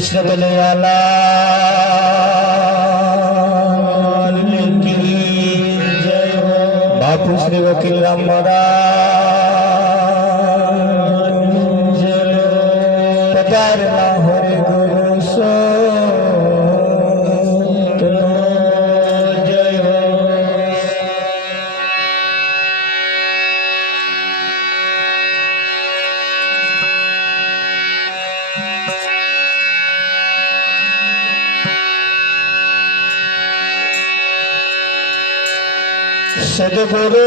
कृष्ण कन्हैया की जय हो। बापू श्री वकील राम महाराज पधारना हरे गुरु सो जय हो। सदगुरु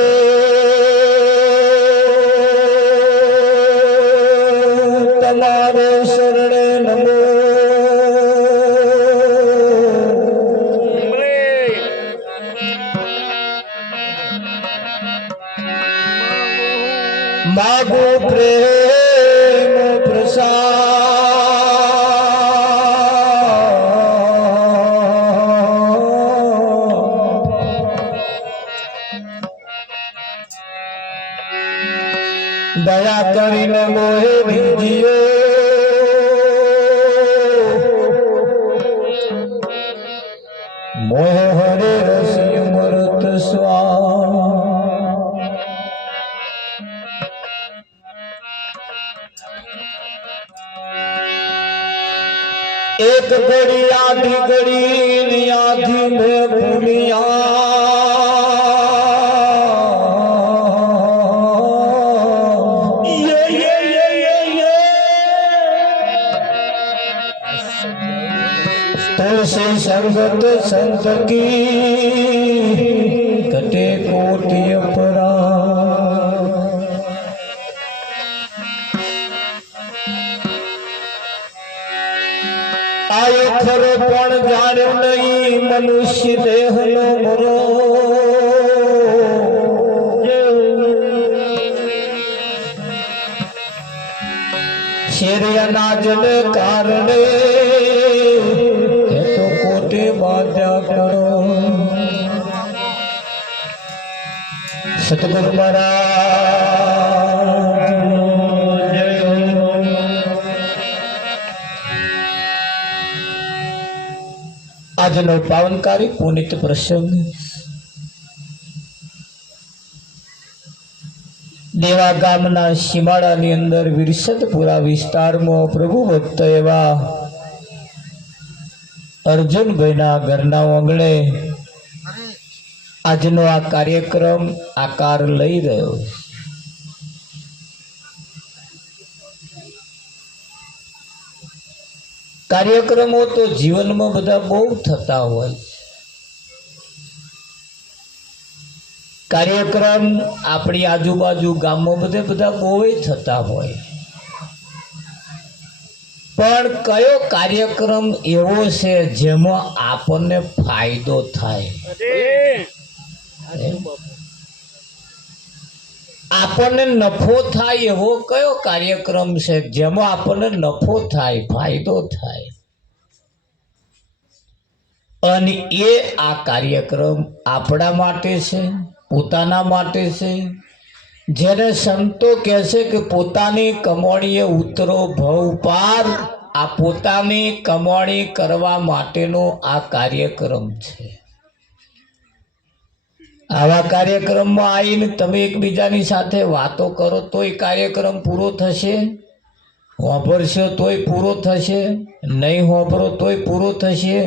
तमारे शरणे नमो। मागो प्रेम प्रसाद दया કરીને મોહે દીજીઓ મોહ હરે રસી અમૃત સ્વાદ। एक घड़ी आधी घड़ी आधी में भूलिया तुलसी संगत संत की कटे कोटि अपराध। आयो खरो पण जाण्यो नहीं मनुष्य देह नो मरो। शेर अनाज ने कारणे तो कोटे बाजा करो। सतगुरु महाराज जय हो। આજનો પાવનકારી પુનિત પ્રસંગ દેવા ગામના સીમાડાની અંદર વિરસદપુરા વિસ્તારમાં પ્રભુ ભક્ત એવા અર્જુનભાઈના ઘરના આંગણે આજનો આ કાર્યક્રમ આકાર લઈ રહ્યો છે। કાર્યક્રમો તો જીવનમાં બધા બહુ થતા હોય। કાર્યક્રમ આપણી આજુબાજુ ગામમાં બધા બહુ થતા હોય, પણ કયો કાર્યક્રમ એવો છે જેમાં આપણને ફાયદો થાય, આપણને નફો થાય એવો કયો કાર્યક્રમ છે જેમાં આપણને નફો થાય, ફાયદો થાય? અને એ આ કાર્યક્રમ આપણા માટે છે, પોતાના માટે છે। જેને સંતો કહે છે કે પોતાની કમાણીએ ઉતરો ભવ પાર, આ પોતાની કમાણી કરવા માટેનો આ કાર્યક્રમ છે। આવા કાર્યક્રમમાં આવીને તમે એકબીજાની સાથે વાતો કરો તોય કાર્યક્રમ પૂરો થશે, હોંભરશો તોય પૂરો થશે, નહીં હોંભરો તોય પૂરો થશે,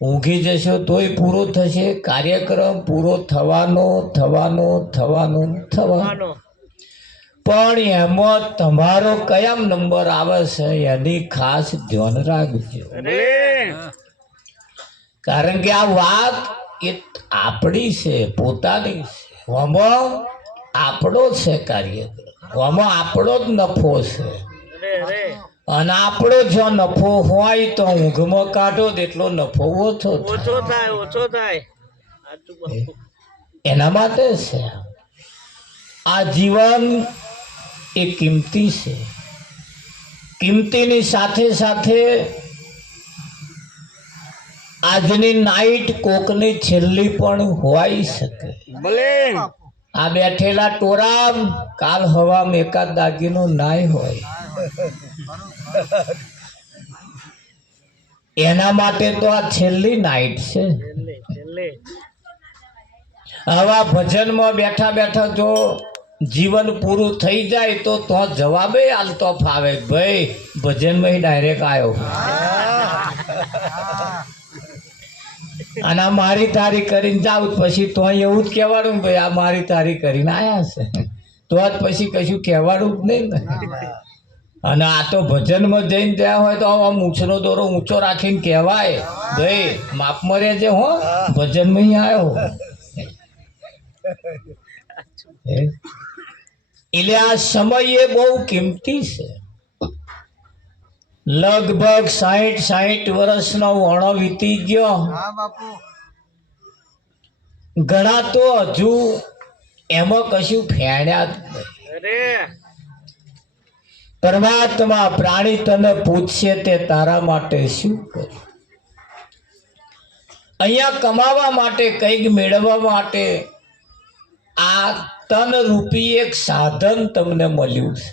ઊંઘી જશો તોય પૂરો થશે। કાર્યક્રમ પૂરો થવાનો થવાનો થવાનો થવાનો, પણ એમાં તમારો કયા નંબર આવે છે એની ખાસ ધ્યાન રાખજો। કારણ કે આ વાત એ આપણી છે, પોતાની છે। આમાં આપણો છે કાર્યક્રમ, આમાં આપણો જ નફો છે। અને આપણો જો નફો હોય તો ઊંઘમાં કાઢો તેટલો નફો ઓછો થાય। એના માટે છે આ જીવન એ કિંમતી છે। કિંમતીની સાથે સાથે આજની નાઈટ કોકની છેલ્લી પણ હોઈ શકે। આ બેઠેલા ટોરામ કાલ હવામાં એકાદ દાગીનો નાય હોય। એના માટે તો આ છેલ્લી નાઈટ છે. આવા ભજનમાં બેઠા બેઠા જો જીવન પૂરું થઈ જાય તો જવાબે હાલતો ફાવે ભાઈ ભજનમાં ડાયરેક્ટ આવ્યો અને આ મારી તારી કરીને જાવ પછી તો એવું જ કહેવાનું ભાઈ આ મારી તારી કરીને આયા છે તો જ પછી કશું કહેવાનું જ નહીં ને. અને આ તો ભજનમાં જઈને ગયા હોય તો આમ ઊંચનો દોરો ઊંચો રાખીને કહેવાય ભાઈ માપમાં રહેજે હો ભજનમાં આવ્યો. એટલે આ સમય એ બહુ કિંમતી છે. લગભગ 60 વર્ષનો વણો વીતી ગયો. ઘણા તો હજુ એમાં કશું ફેણ્યા જ નહીં. પરમાત્મા પ્રાણી તને પૂછશે તે તારા માટે શું કર્યું. અહીંયા કમાવા માટે કંઈક મેળવવા માટે આ તન રૂપી એક સાધન તમને મળ્યું છે.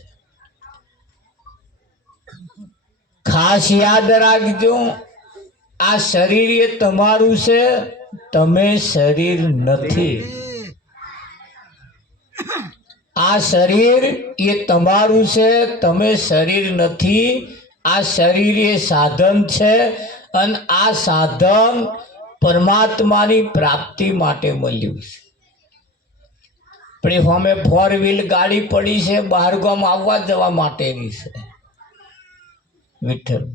ખાસ યાદ રાખજો આ શરીર એ તમારું છે તમે શરીર નથી. આ શરીર એ તમારું છે તમે શરીર નથી. આ શરીર એ સાધન છે અને આ સાધન પરમાત્માની પ્રાપ્તિ માટે મળ્યું છે. પણ અમે 4 વ્હીલ ગાડી પડી છે બહાર ગામ આવવા જવા માટેની છે. વિઠ્ઠલ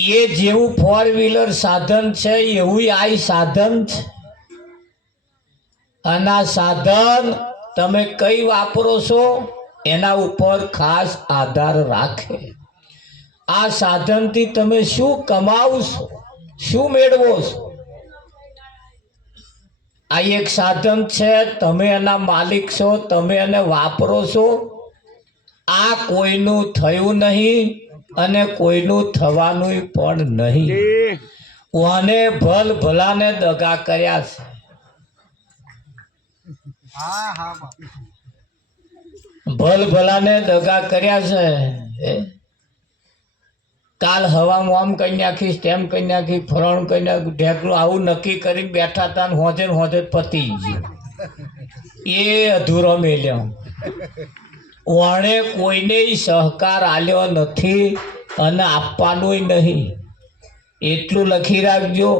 એ જેવું 4 વ્હીલર સાધન છે એવું આ સાધન છે. અને આ સાધન તમે કઈ વાપરો છો એના ઉપર ખાસ આધાર રાખે. આ સાધનથી તમે શું કમાવશો શું મેળવો છો. આ એક સાધન છે તમે એના માલિક છો તમે એને વાપરો છો. આ કોઈનું થયું નહીં અને કોઈનું થવાનું પણ નહીં. ઓને ભલ ભલાને દગા કર્યા છે. ભલ ભલાને દગા કર્યા છે. કાલ હવામાં આમ કઈ નાખીશ તેમ કઈ નાખી ફરણ કઈ નાખી ઢેકલું આવું નક્કી કરી બેઠા હતા ને હોજે પતી ગયું. એ અધૂરો મેલ્યો. ઓણે કોઈને સહકાર આલ્યો નથી અને આપવાનું નહીં. એટલું લખી રાખજો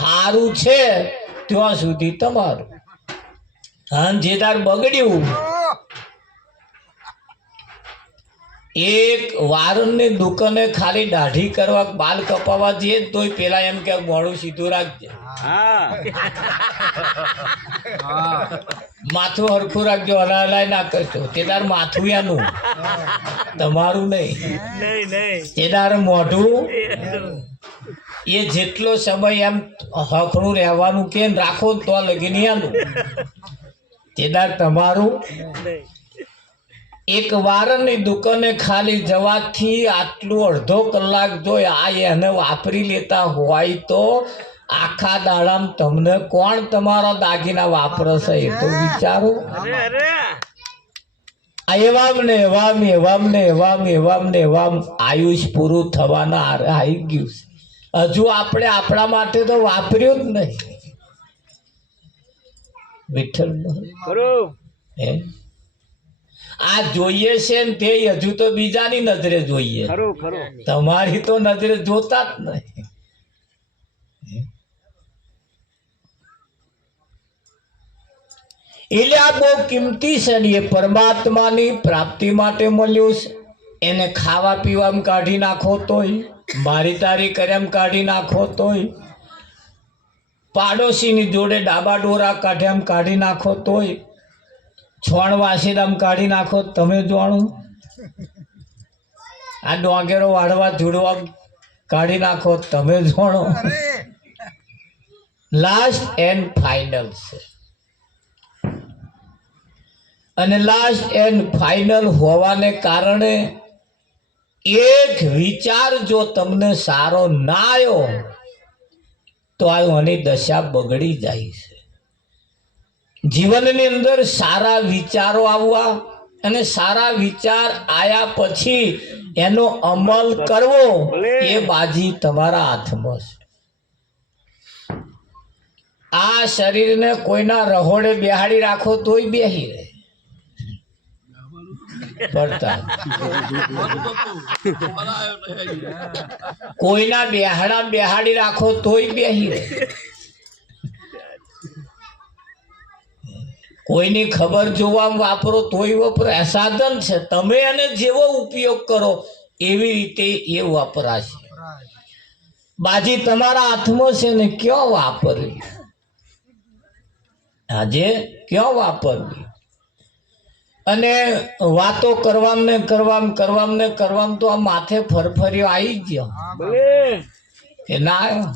સારું છે ત્યાં સુધી તમારું. હા જે તાર બગડ્યું એક વારણની દુકાને ખાલી દાઢી કરવા બાલ કપાવા જઈએ તોય પેલા એમ કે મોડું સીધું રાખજે માથું હરખું રાખજો હલાય ના કરશો. તે તાર માથું એનું તમારું નહીં. તે તાર મોઢું એ જેટલો સમય એમ હખનું રહેવાનું કે રાખો તો લગીને એનું તે તાર તમારું. એક વારની દુકાને ખાલી જવાથી આટલું અડધો કલાક જો આ એને વાપરી લેતા હોય તો આખા દાડામાં તમને કોણ તમારા દાગીના વાપરશે એ તો વિચારો. એવામ આયુષ પૂરું થવાના આવી ગયું છે. હજુ આપણે આપણા માટે તો વાપર્યું જ નહીં. વિઠ્ઠલ આ જોઈએ છે ને તે હજુ તો બીજાની નજરે જોઈએ. તમારી તો નજરે જોતા જ નહીં. એટલે આ બહુ કિંમતી છે ને એ પરમાત્માની પ્રાપ્તિ માટે મળ્યું છે. એને ખાવા પીવામાં કાઢી નાખો તોય મારી તારી કર્યામ કાઢી નાખો તોય પાડોશીની જોડે ડાબા ડોરા કાઢ્યામ કાઢી નાખો તોય છોણ વાસીદામ કાઢી નાખો તમે જાણો. આ ડોંગેરો વાળવા જોડવા કાઢી નાખો તમે જાણો. લાસ્ટ એન્ડ ફાઇનલ છે. અને લાસ્ટ એન્ડ ફાઇનલ હોવાને કારણે એક વિચાર જો તમને સારો ના આવ્યો તો આની દશા બગડી જાય છે. જીવનની અંદર સારા વિચારો આવવા અને સારા વિચાર આયા પછી એનો અમલ કરવો એ બાજી તમારા હાથમાં છે. આ શરીરને કોઈના રહોડે બેહાડી રાખો તોય બેહી રહે પડતા, કોઈના બેહાડા બેહાડી રાખો તોય બેહી રહે, કોઈની ખબર જોવા વાપરો તોય વપરાય. સાધન છે, તમે એને જેવો ઉપયોગ કરો એવી રીતે એ વપરાશે. બાજી તમારા હાથમાં છે ને ક્યાં વાપરવી, આજે ક્યાં વાપરવી. અને વાતો કરવામાં તો આ માથે ફરફરિયો આવી ગયો કે ના આવ્યો?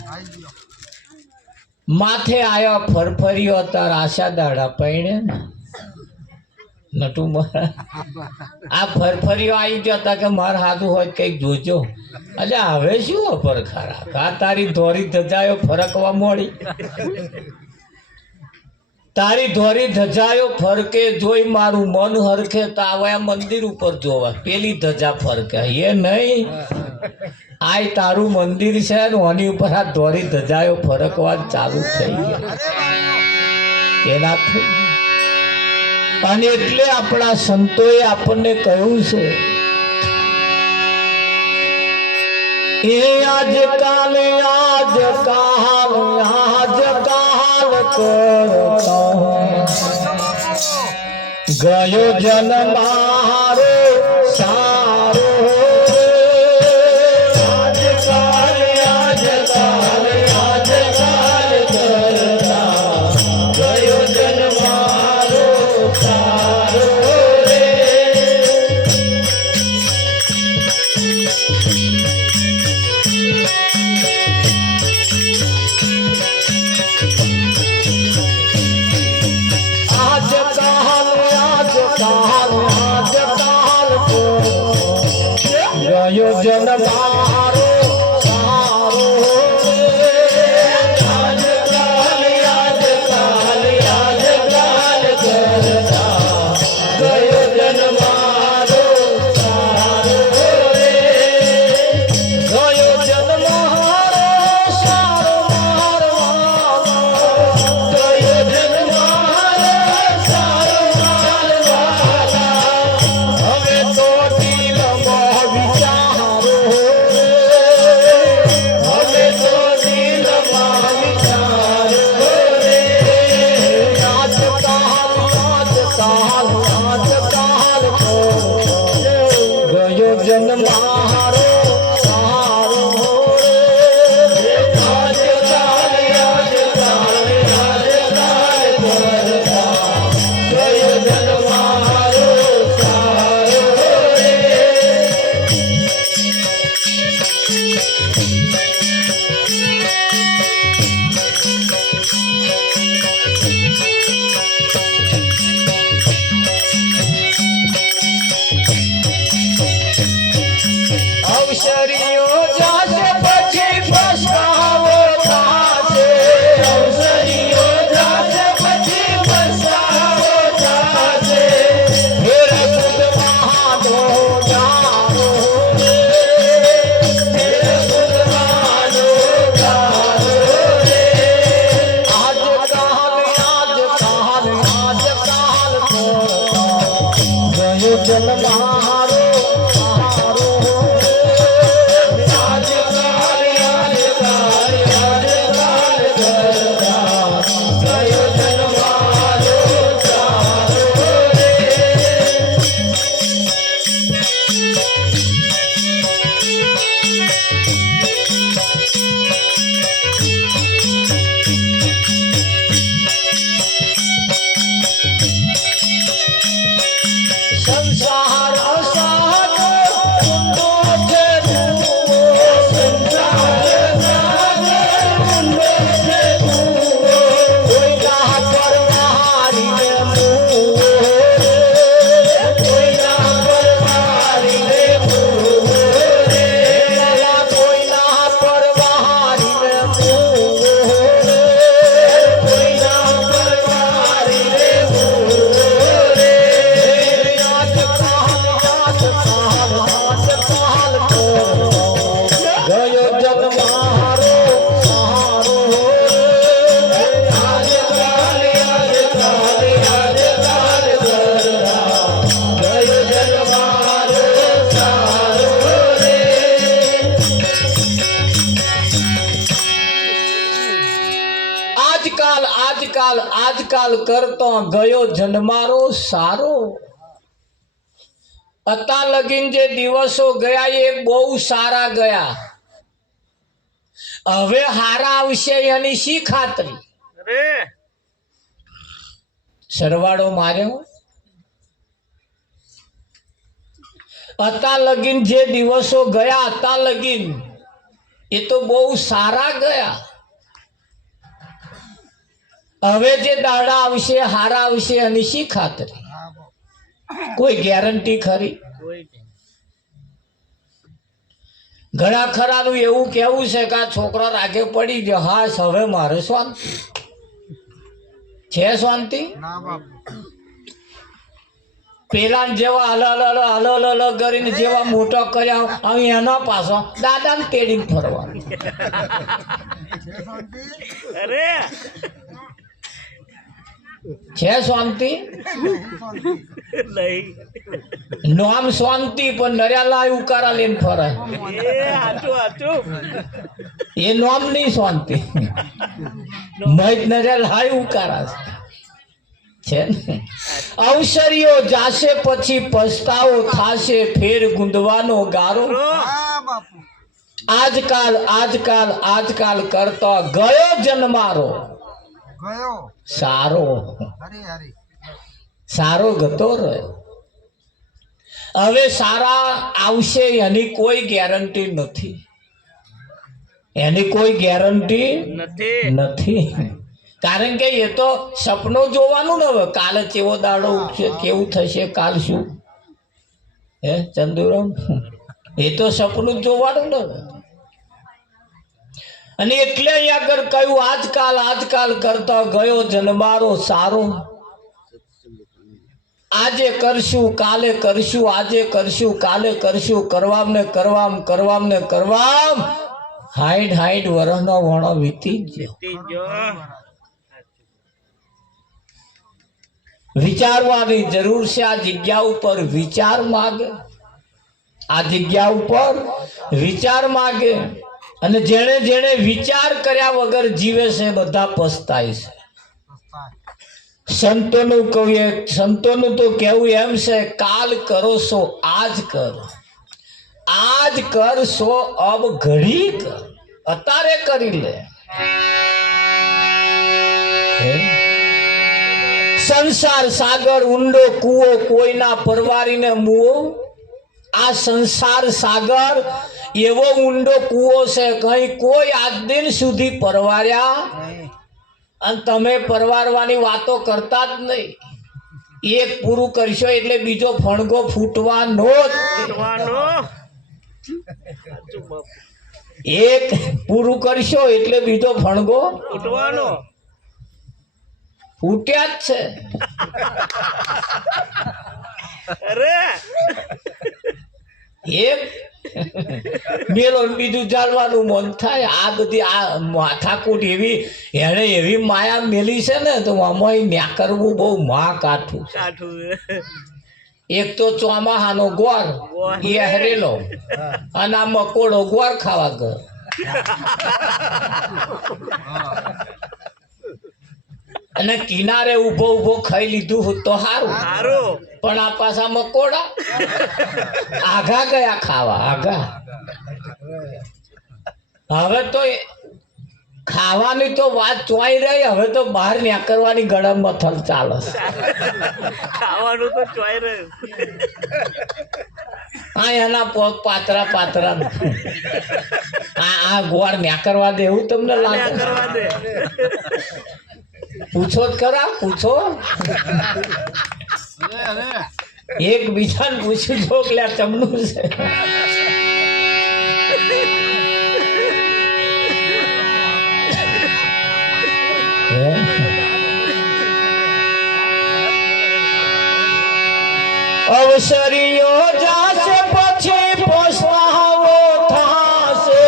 માથે આવ્યો ફરફરિયો, અત્યારે આશા દાડા પૈણે નટુ આ ફરફરિયો આવી ગયો હતા કે મારે હાથું હોય કઈક જોજો. અલ્યા હવે શું અપર ખરા આ તારી ધોરી ધજાયો ફરકવા મોડી, તારી ધોરી ધજાયો ફરકે જોઈ મારું મન હરખે તો આવ્યા મંદિર ઉપર જોવા પેલી ધજા ફરકે એ નહીં. આય તારું મંદિર છે ને ઓની ઉપર આ ધોરી ધજાયો ફરકવા ચાલુ થઈ ગયા એનાથી. અને એટલે આપણા સંતોએ આપણને કહ્યું છે એ આજકાલ ગયો જન્મ મારો સારો, ગયો જન્મ મારો સારો રે. ગયો જન્મ મારો સારો ગયો જન્મ મારો સારો રે. ગયો જન્મ મારો સારો મારવાનો, ગયો જન્મ મારો સારો મારવાના. હવે તો દિલમાં વિચારો, હવે તો દિલમાં વિચારો રે. આજકાલ ગયો જન્મ મારો સારો રે. ગયો જન્મ મારો સારો રે. અવસરીઓ જાશે પછી પસ્તાવો થાશે, અવસરીઓ જાશે પછી પસ્તાવો થાશે. હે રઘુદ મહાનો જાનો રે, હે રઘુદ મહાનો જાનો રે. આજકાલ ગયો જન્મ મારો સારો રે. ગયો જન્મ મારો સારો રે. સંસાર આજકાલ કરતો ગયો જન્મારો સારો. અત્યાર લગીન જે દિવસો ગયા એ બહુ સારા ગયા. હવે હારા આવશે એની શી ખાતરી? સરવાળો માર્યો. અત્યાર લગીન જે દિવસો ગયા અત્યાર લગીન એ તો બહુ સારા ગયા. હવે જે દાડા આવશે હારા આવશે એની શી ખાતરી? કોઈ ગેરંટી ખરી? ઘણા ખરાનું એવું કેવું છે કે આ છોકરો રાગે પડી ગયો. હા, હવે મારે શાંતિ છે. શાંતિ પેલા જેવા હલ કરીને જેવા મોટો કર્યા હવે એના પાછો દાદાને તેડીને ફરવાનું. છે શાંતિ? નામ શાંતિ પણ નર્યાલા ઉકારા લઈને ફરે. એ નામ નહીં શાંતિ. મત નર્યાલા ઉકારા છે ને. અવસરીઓ જાશે પછી પસ્તાવો થાશે ફેર ગુંદવાનો ગારો. આજકાલ કરતો ગયો જન્મારો સારો ગતો રહ્યો. હવે સારા આવશે એની કોઈ ગેરંટી નથી. એની કોઈ ગેરંટી નથી. કારણ કે એ તો સપનું જોવાનું ને. હવે કાલે કેવો દાડો ઉઠશે, કેવું થશે, કાલ શું હે ચંદુરામ? એ તો સપનું જોવાનું ને. અને એટલે અહીંયા આગળ કહ્યું આજકાલ કરતા ગયો જન્મારો સારો. આજે કરશું કાલે કરશું, આજે કરશું કાલે કરશું, કરવામ ને કરવામ 60 વર્ષનો વણો વીતી ગયો. વિચારવાની જરૂર છે. આ જગ્યા ઉપર વિચાર માગે. આ જગ્યા ઉપર વિચાર માગે. અને જેણે વિચાર કર્યા વગર જીવે છે બધા પસ્તાય છે. સંતોનું તો કેવું એમ છે, કાલ કરો સો આજ કર, આજ કર સો અબ ઘડી કર. અત્યારે કરી લે. સંસાર સાગર ઊંડો કૂવો કોઈના પરવારીને મુઓ. આ સંસાર સાગર એવો ઊંડો કૂવો છે કઈ કોઈ આજ દિન સુધી પરવાર્યા અને તમે પરવારવાની વાતો કરતા જ નહીં. એક પૂરું કરશો એટલે બીજો ફણગો ફૂટવાનો એક પૂરું કરશો એટલે બીજો ફણગો ફૂટવાનો. ફૂટ્યા જ છે. એક મેલો બીજું ચાલવાનું મન થાય. આ બધી આ માથાકૂટ એવી માયા મેલી છે ને, તો આમાં ન્યા કરવું બહુ મા કાઠું. એક તો ચોમાહાનો ગોળ એ હરેલો અને આ મકોડો ગોળ ખાવા ગયો. અને કિનારે ઉભો ખાઈ લીધું તો સારું, પણ આ પાછા મકોડા આઘા ગયા ખાવા. આઘા હવે તો ખાવાની તો વાત ચોઈ રહી. હવે તો બહાર નીકળવાની ગળા મથલ ચાલે. ખાવાનું તો ચોઈ રહ્યું. હા, એના પગ પાતરા આ ગોળ નીકળવા દે એવું તમને લાગે? પૂછો જ ખરા, પૂછો. એક બીજાને પૂછ્યું છો કે ચમનું છે. અવસરીઓ જાશે પછી પસ્તાવો થાશે.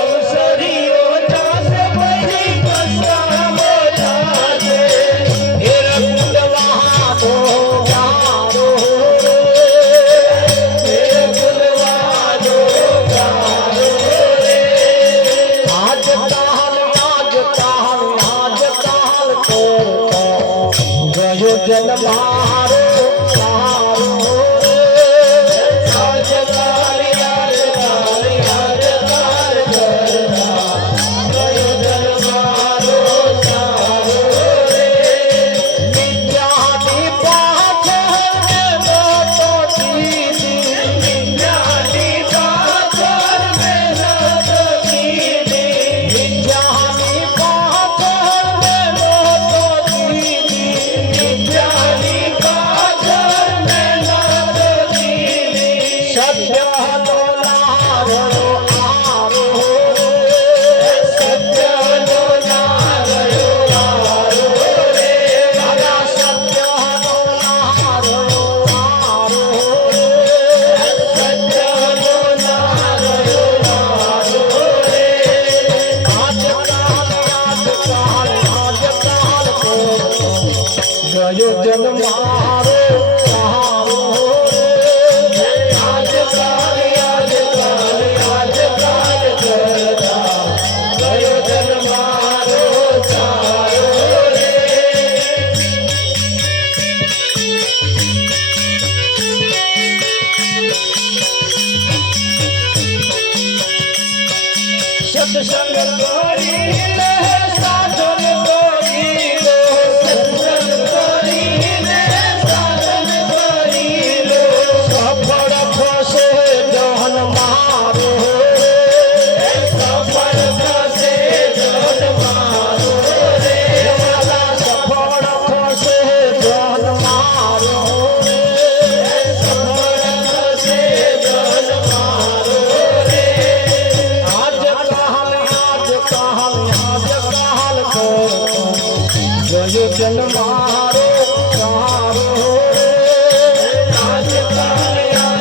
અવસરીઓ જાશે પછી પસ્તાવો થાશે. ફેર ગુંદવાનો ગારો, ફેર ગુંદવાનો ગારો રે. આજ કાલ જન મારો સારો ગયો જન મારો સારો આજ કાલ કરતા ગયો જન મારો સારો સત્સંગ કરીને સાધન કરીને ગયો જન મારો સારો આજ કાલ કરતા ગયો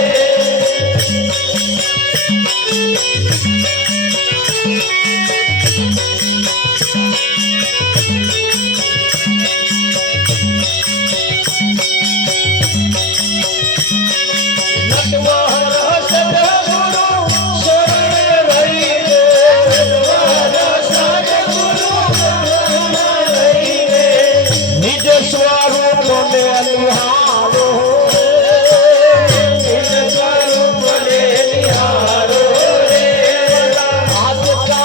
જન મારો સારો ગયો જન મારો સારો આજ કાલ કરતા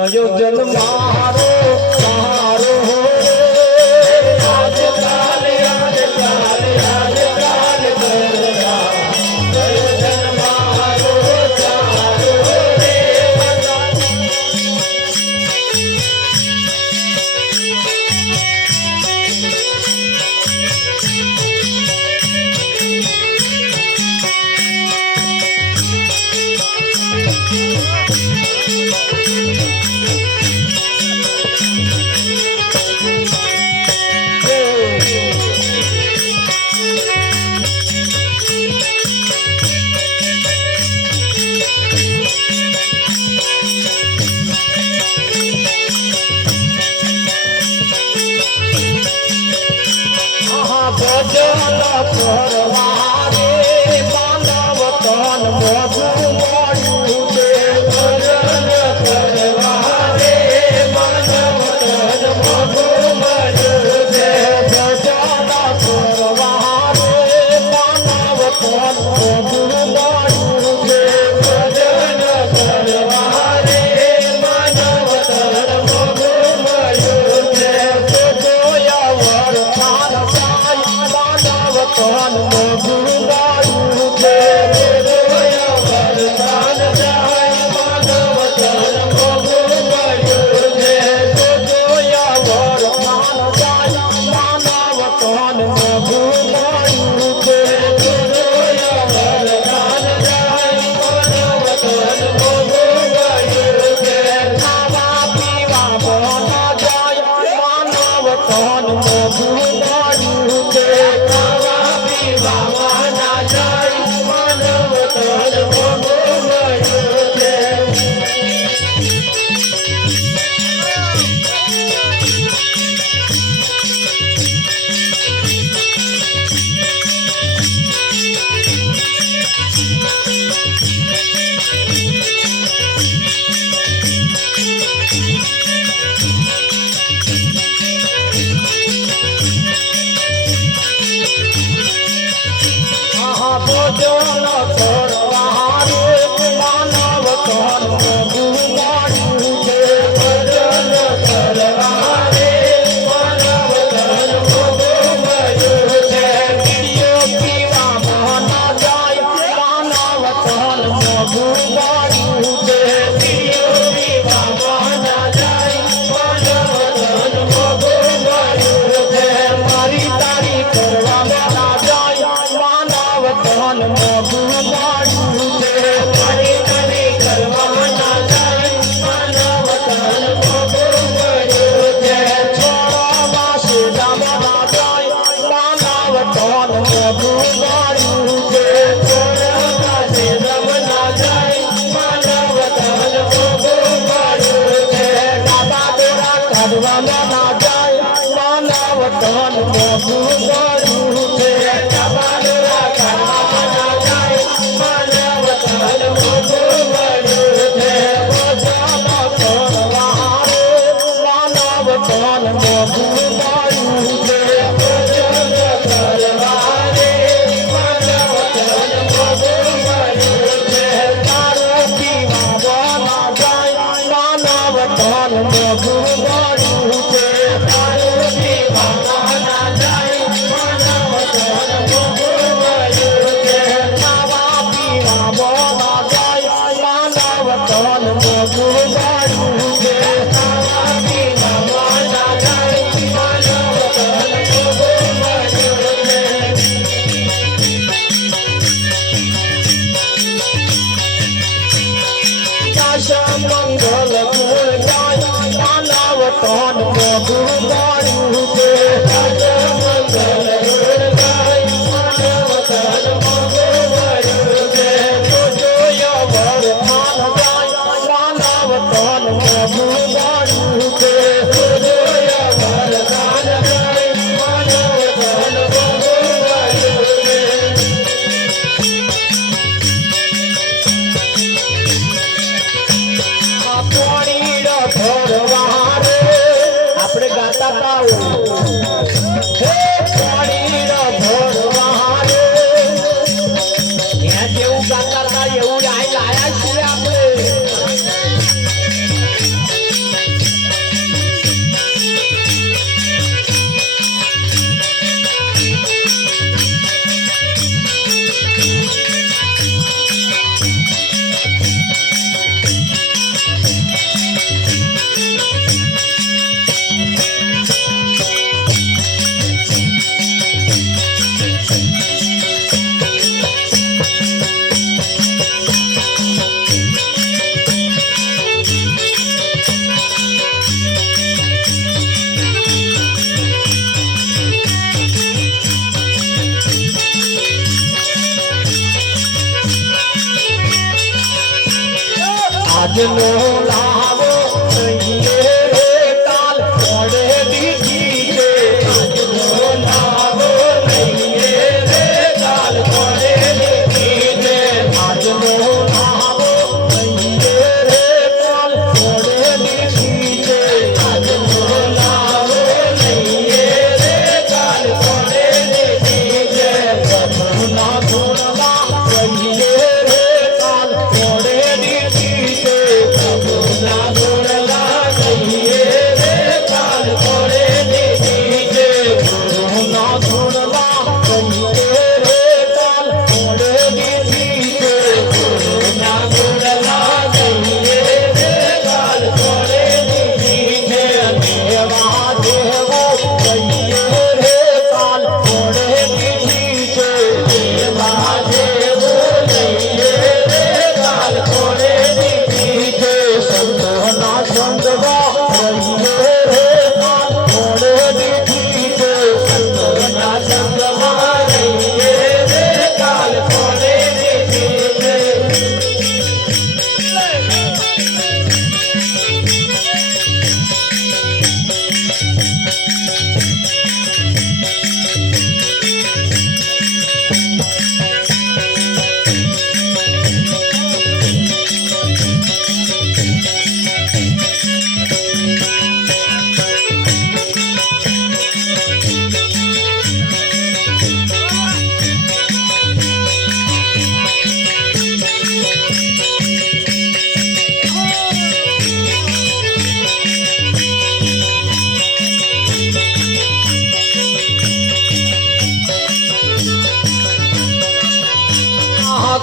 ગયો જન મારો સારો ભજન કરવા રે માનવ તન મોઢું મળ્યું છે ભજન કરવા રે માનવ તન મોઢું મળ્યું છે ભજન કરવા રે માનવ તન મોઢું મળ્યું છે ભજન કરવા રે માનવ તન મોઢું મળ્યું છે જોયા વરસાદ તન મોઢું ગાયું છે જોયા વરસાદ જાય માનવ તન મોઢું ગાયું છે જોયા વરસાદ જાય માનવ તન મોઢું ગાયું છે જોયા વરસાદ જાય માનવ તન મોઢું ગાયું છે ખાવા પીવા બન જાય માનવ તન મોઢું ગાયું છે Bye. ભજન કરવા રે માનવ તન ગુમાડ્યું છે ભજન કરવા રે માનવ તન ગુમાડ્યું છે પીડીઓ પીવામાં ના જાય માનવ તન ગુમાડ્યું છે પીડીઓ પીવામાં ના જાય માનવ તન ગુમાડ્યું છે મારી તારી કરવામાં ના જાય માનવ તન ગુમાડ્યું છે મારી તારી કરવામાં ના જાય માનવ તન ગુમાડ્યું છે છોડવા સેજામાં ના જાય માનવ તન ગુમાડ્યું છે છોડવા સેજામાં ના જાય માનવ તન ગુમાડ્યું છે ડાબા દોરા કાઢવામાં ના જાય માનવ તન ગુમાડ્યું છે ડાબા દોરા કાઢવામાં ના જાય માનવ તન ગુમાડ્યું છે ભજન કરવા રે માનવ તન ગુમાડ્યું છે ભજન કરવા રે માનવ તન ગુમાડ્યું છે તારો પીવામાં ના જાય માનવ તન ગુમાડ્યું છે તારો પીવામાં ના જાય માનવ તન ગુમાડ્યું છે ખાવા પીવામાં ના જાય માનવ તન ગુમાડ્યું છે ખાવા પીવામાં ના જાય માનવ તન ગુમાડ્યું છે દશમ મંગલ ગુણ ગાય માનવ તન ગુમાડ્યું છે દશમ મંગલ ગુણ ગાય માનવ તન ગુમાડ્યું છે જોજો વરદાન ગાય માનવ તન ગુમાડ્યું છે જોજો વરદાન ગાય માનવ તન ગુમાડ્યું છે આપણે ગાતા હતા હે પાણી ભરવા રે ત્યાં જેવું ગાતા હતા એવું લાયા છીએ આપણે આજનો લાવો કહીએ રે કાલ પડે દીધી છે આજનો લાવો કહીએ રે કાલ પડે દીધી છે આજનો લાવો કહીએ રે કાલ પડે દીધી છે આજનો લાવો કહીએ રે કાલ પડે દીધી છે પ્રભુના ગુણમાં કહીએ રે કાલ પડે દીધી છે પ્રભુ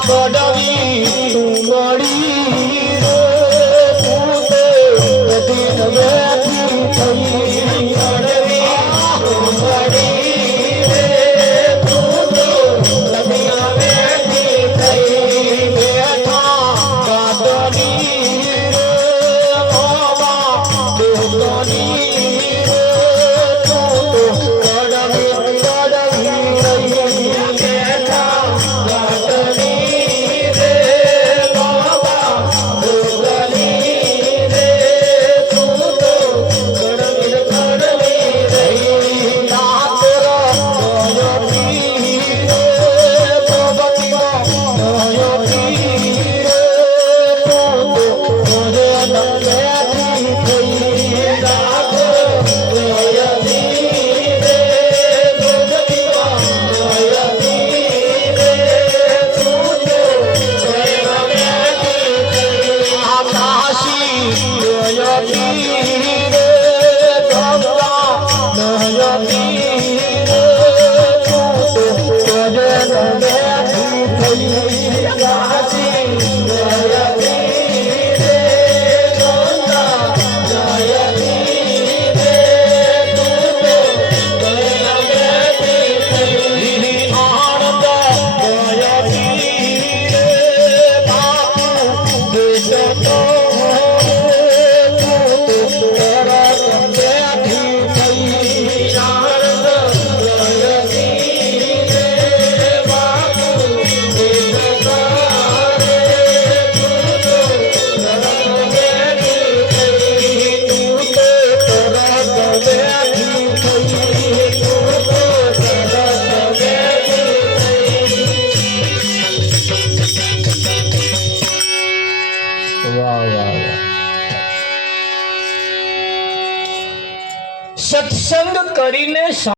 કડવી તું મળી રે તું તો બધી નવેથી થઈ કડવી તું મળી રે તું તો બધી નવેથી થઈ બેઠા કાદની રે બાબા દેવની રે તું તો કડવી કડવી બેઠા કાદની રે બાબા દેવની રે તું તો કડવી કડવી રહી નાતરો નયો પી રે ભગવતી નયો પી રે તું તો મોરે નલેથી થઈ નાતરો નયો પી રે ભગવતી નયો પી રે તું તો મોરે નલેથી થઈ આકાશી નયો પી રે ગંગા નયો પી રે તું તો મોરે નલેથી થઈ આકાશી નયો પી રે ગંગા નયો પી રે તું તો મોરે નલેથી થઈ આનંદ નયો પી રે બાપુ દેશો તો સત્સંગ કરીને